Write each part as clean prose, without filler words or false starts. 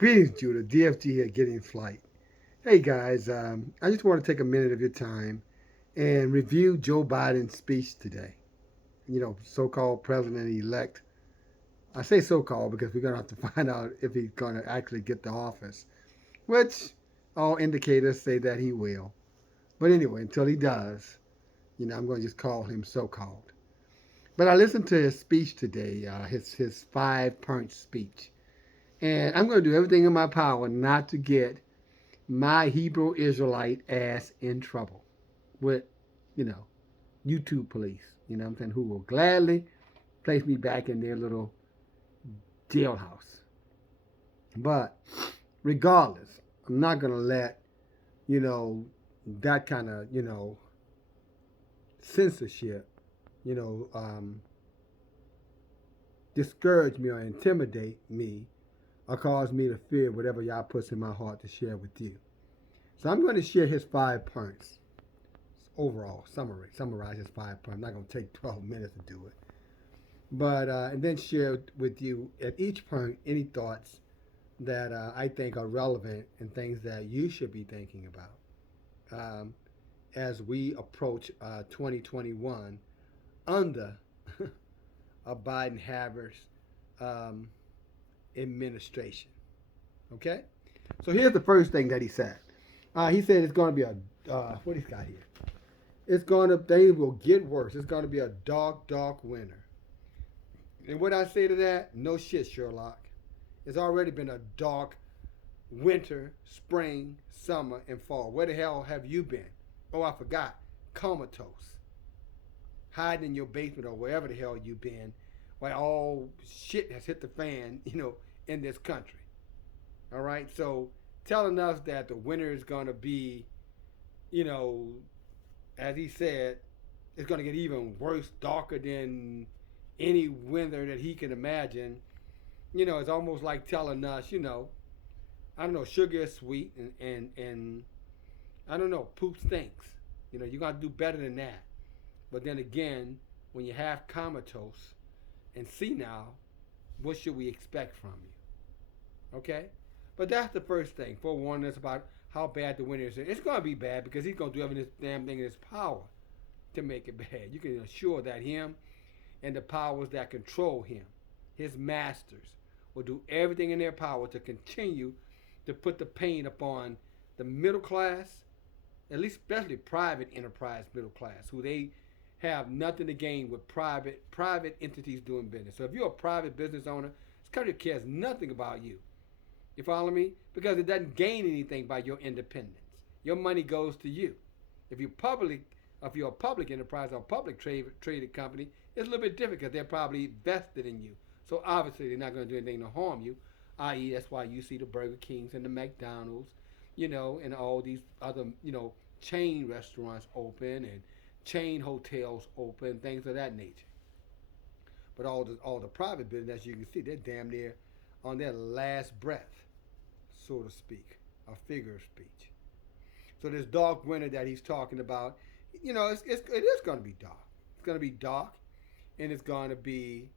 Greetings, Judah. DFG here, getting flight. Hey guys, I just want to take a minute of your time and review Joe Biden's speech today. So-called president-elect. I say so-called because we're gonna have to find out if he's gonna actually get the office, which all indicators say that he will. But anyway, until he does, I'm going to just call him so-called. But I listened to his speech today, his 5 point speech, and I'm going to do everything in my power not to get my Hebrew Israelite ass in trouble with, you know, YouTube police, what I'm saying, who will gladly place me back in their little jailhouse. But regardless, I'm not going to let, you know, that kind of, censorship, you know, um, discourage me or intimidate me or cause me to fear whatever y'all puts in my heart to share with you. So I'm going to share his 5 points overall summarize his 5 points. I'm not going to take 12 minutes to do it, but and then share with you at each point any thoughts that I think are relevant and things that you should be thinking about as we approach 2021 under a Biden-Harris um, administration. Okay, so here's the first thing that he said. He said it's going to be a what he's got here. It's going to things will get worse. It's going to be a dark, dark winter. And what I say to that? No shit, Sherlock. It's already been a dark winter, spring, summer, and fall. Where the hell have you been? Oh, I forgot. Comatose. Hiding in your basement or wherever the hell you've been, while all shit has hit the fan, in this country. All right? So telling us that the winter is going to be, you know, as he said, it's going to get even worse, darker than any winter that he can imagine. It's almost like telling us, I don't know, sugar is sweet and I don't know, poop stinks. You got to do better than that. But then again, when you have comatose and senile, what should we expect from you? Okay? But that's the first thing. Forewarning us about how bad the winter is. It's going to be bad because he's going to do every damn thing in his power to make it bad. You can assure that him and the powers that control him, his masters, will do everything in their power to continue to put the pain upon the middle class, at least especially private enterprise middle class, who they have nothing to gain with private entities doing business. So if you're a private business owner, this country cares nothing about you. You follow me? Because it doesn't gain anything by your independence. Your money goes to you. If you're a public enterprise or a public traded company, it's a little bit different because they're probably vested in you. So obviously they're not going to do anything to harm you. I.e., that's why you see the Burger Kings and the McDonald's, and all these other, chain restaurants open and chain hotels open, things of that nature. But all the private business, as you can see, they're damn near on their last breath, so to speak, a figure of speech. So this dark winter that he's talking about, it is going to be dark. It's going to be dark, and it's going to be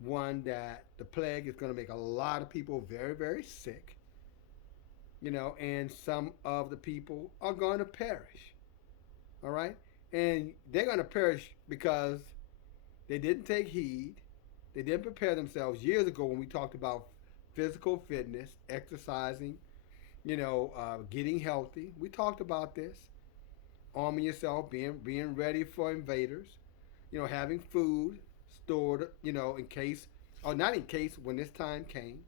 one that the plague is going to make a lot of people very, very sick, and some of the people are going to perish. All right? And they're going to perish because they didn't take heed. They didn't prepare themselves years ago when we talked about physical fitness, exercising, getting healthy. We talked about this. Arming yourself, being ready for invaders, having food stored, in case, or not in case, when this time came.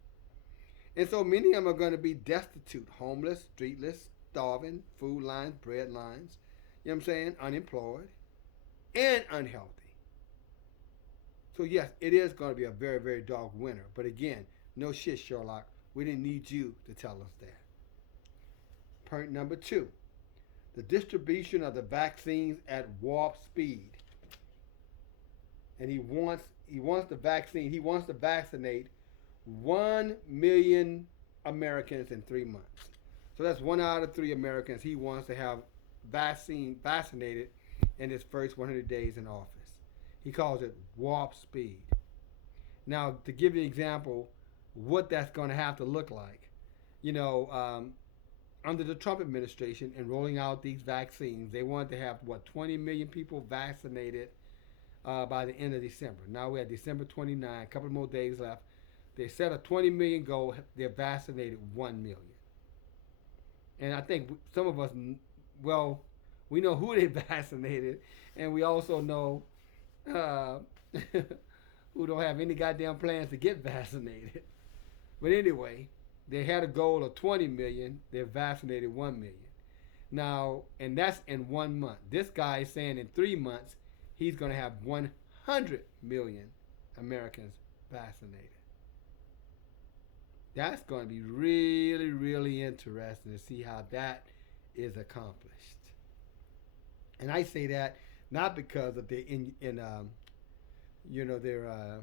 And so many of them are going to be destitute, homeless, streetless, starving, food lines, bread lines, what I'm saying, unemployed, and unhealthy. So yes, it is going to be a very, very dark winter. But again, no shit, Sherlock. We didn't need you to tell us that. Point number 2. The distribution of the vaccines at warp speed. And he wants the vaccine. He wants to vaccinate 1 million Americans in 3 months. So that's 1 out of 3 Americans he wants to have vaccinated in his first 100 days in office. He calls it warp speed. Now, to give you an example, what that's going to have to look like. you know, under the Trump administration and rolling out these vaccines, they wanted to have what 20 million people vaccinated by the end of December. Now we're at December 29, a couple more days left. They set a 20 million goal. They're vaccinated 1 million. And I think some of us, well, we know who they vaccinated, and we also know uh, who don't have any goddamn plans to get vaccinated. But anyway, they had a goal of 20 million. They've vaccinated 1 million. Now, and that's in 1 month. This guy is saying in 3 months, he's going to have 100 million Americans vaccinated. That's going to be really, really interesting to see how that is accomplished. And I say that not because of their their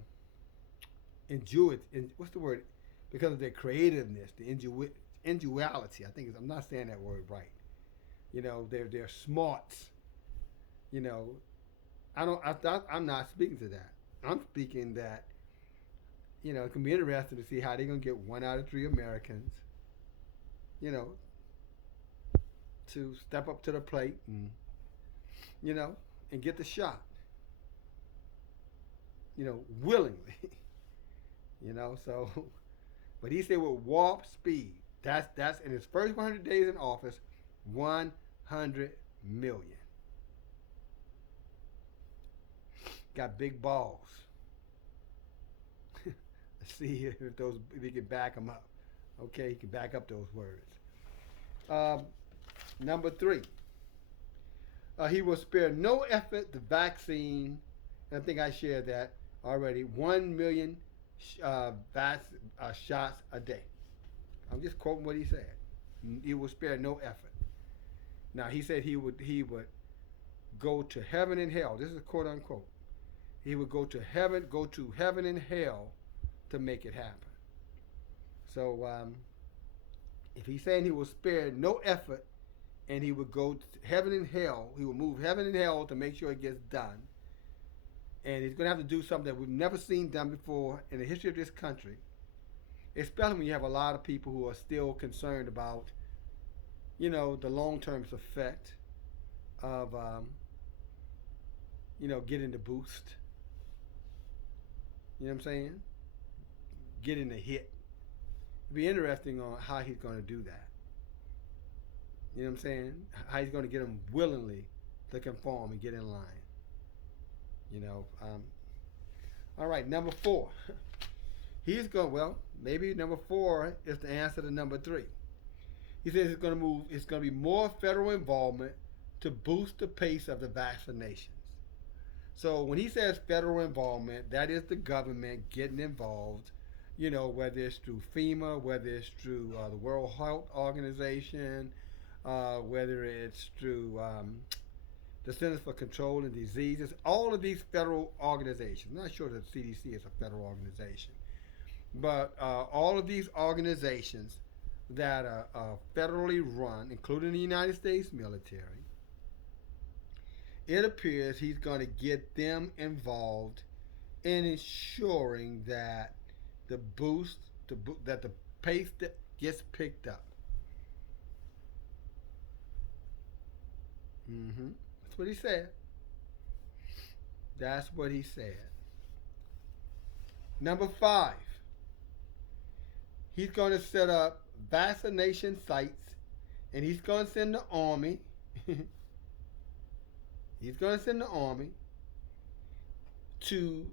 what's the word? Because of their creativeness, the ingenuity. I'm not saying that word right. Their smarts. I'm not speaking to that. I'm speaking that it can be interesting to see how they're gonna get 1 out of 3 Americans, to step up to the plate and get the shot, willingly, So, but he said with warp speed. That's in his first 100 days in office, 100 million. Got big balls. Let's see if he can back them up. Okay, he can back up those words. Number 3. He will spare no effort to vaccine, and I think I shared that already, 1 million shots a day. I'm just quoting what he said. He will spare no effort. Now he said he would go to heaven and hell. This is a quote unquote. He would go to heaven and hell to make it happen. So if he's saying he will spare no effort and he would go to heaven and hell, he will move heaven and hell to make sure it gets done. And he's going to have to do something that we've never seen done before in the history of this country, especially when you have a lot of people who are still concerned about, the long-term effect of, getting the boost. You know what I'm saying? Getting the hit. It'd be interesting on how he's going to do that. You know what I'm saying? How he's going to get them willingly to conform and get in line. All right, number 4. Maybe number 4 is the answer to number 3. He says it's going to be more federal involvement to boost the pace of the vaccinations. So when he says federal involvement, that is the government getting involved, whether it's through FEMA, whether it's through the World Health Organization, whether it's through the Centers for Control and Diseases, all of these federal organizations. I'm not sure that the CDC is a federal organization, but all of these organizations that are federally run, including the United States military, it appears he's going to get them involved in ensuring that the pace that gets picked up. That's what he said. That's what he said. Number 5. He's going to set up vaccination sites, and he's going to send the Army. He's going to send the Army to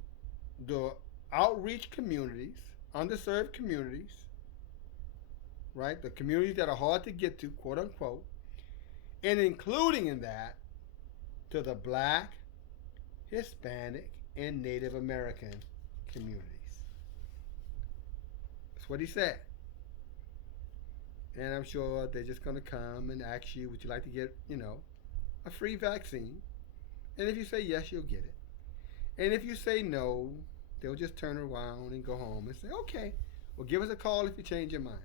the outreach communities, underserved communities, right? The communities that are hard to get to, quote unquote, and including in that to the Black, Hispanic, and Native American communities. That's what he said. And I'm sure they're just going to come and ask you, would you like to get, a free vaccine? And if you say yes, you'll get it. And if you say no, they'll just turn around and go home and say, okay, well, give us a call if you change your mind.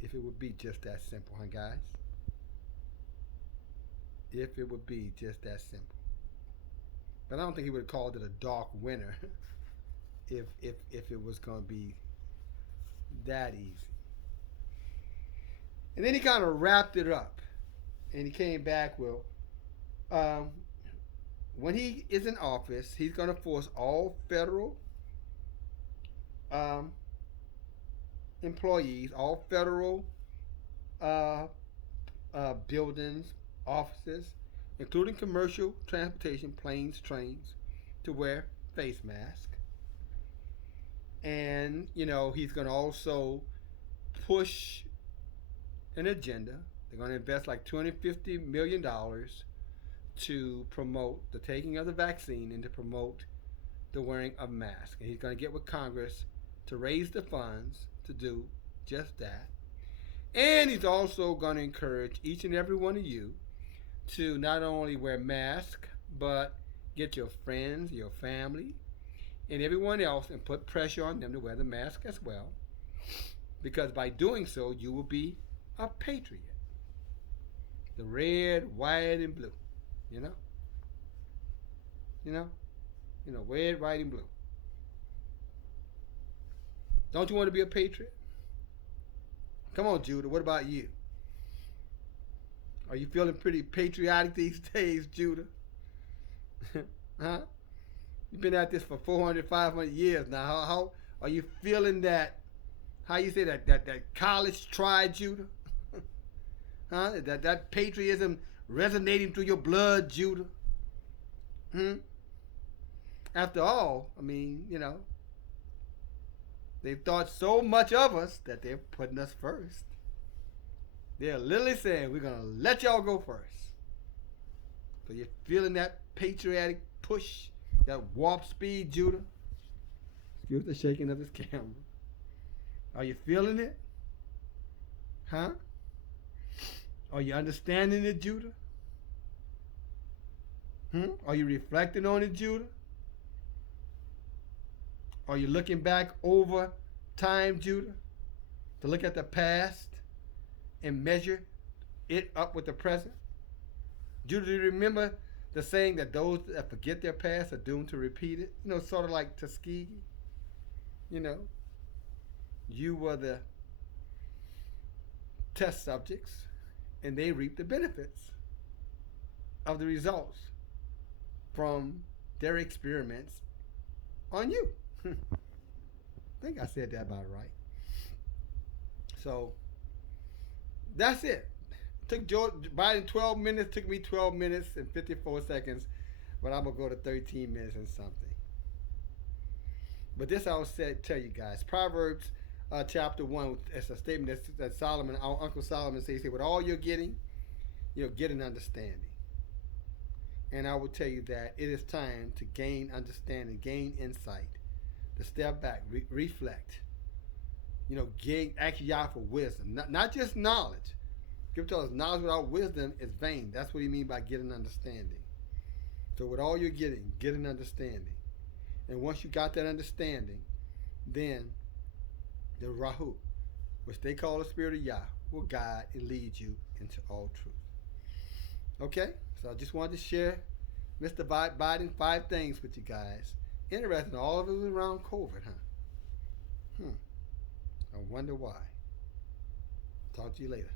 If it would be just that simple, huh, guys? If it would be just that simple. But I don't think he would have called it a dark winter if it was going to be that easy. And then he kind of wrapped it up, and he came back with, um, when he is in office, he's going to force all federal um, employees, all federal uh, buildings, offices, including commercial transportation, planes, trains, to wear face masks. And, he's going to also push an agenda. They're going to invest like $250 million to promote the taking of the vaccine and to promote the wearing of masks. And he's going to get with Congress to raise the funds to do just that. And he's also going to encourage each and every one of you to not only wear masks, but get your friends, your family, and everyone else and put pressure on them to wear the mask as well. Because by doing so, you will be a patriot. The red, white, and blue. You know? Red, white, and blue. Don't you want to be a patriot? Come on, Judah. What about you? Are you feeling pretty patriotic these days, Judah? Huh? You've been at this for 400, 500 years now. How are you feeling that? How you say that college tried, Judah? Huh? That patriotism resonating through your blood, Judah? After all, they've thought so much of us that they're putting us first. They're literally saying, we're going to let y'all go first. So you're feeling that patriotic push, that warp speed, Judah? Excuse the shaking of this camera. Are you feeling it? Huh? Are you understanding it, Judah? Are you reflecting on it, Judah? Are you looking back over time, Judah, to look at the past and measure it up with the present? Judah, do you remember the saying that those that forget their past are doomed to repeat it? Sort of like Tuskegee. You were the test subjects, and they reaped the benefits of the results from their experiments on you. I think I said that about right. So that's it. Took Joe Biden 12 minutes, took me 12 minutes and 54 seconds, but I'm going to go to 13 minutes and something. But this I'll tell you guys. Proverbs chapter 1, it's a statement that Solomon, our Uncle Solomon says here, with all you're getting, get an understanding. And I will tell you that it is time to gain understanding, gain insight, to step back, reflect, ask Yah for wisdom, not just knowledge. Scripture tells us knowledge without wisdom is vain. That's what he means by getting understanding. So with all you're getting, get an understanding. And once you got that understanding, then the Rahu, which they call the Spirit of Yah, will guide and lead you into all truth. Okay? So I just wanted to share Mr. Biden 5 things with you guys. Interesting, all of it was around COVID, huh? I wonder why. Talk to you later.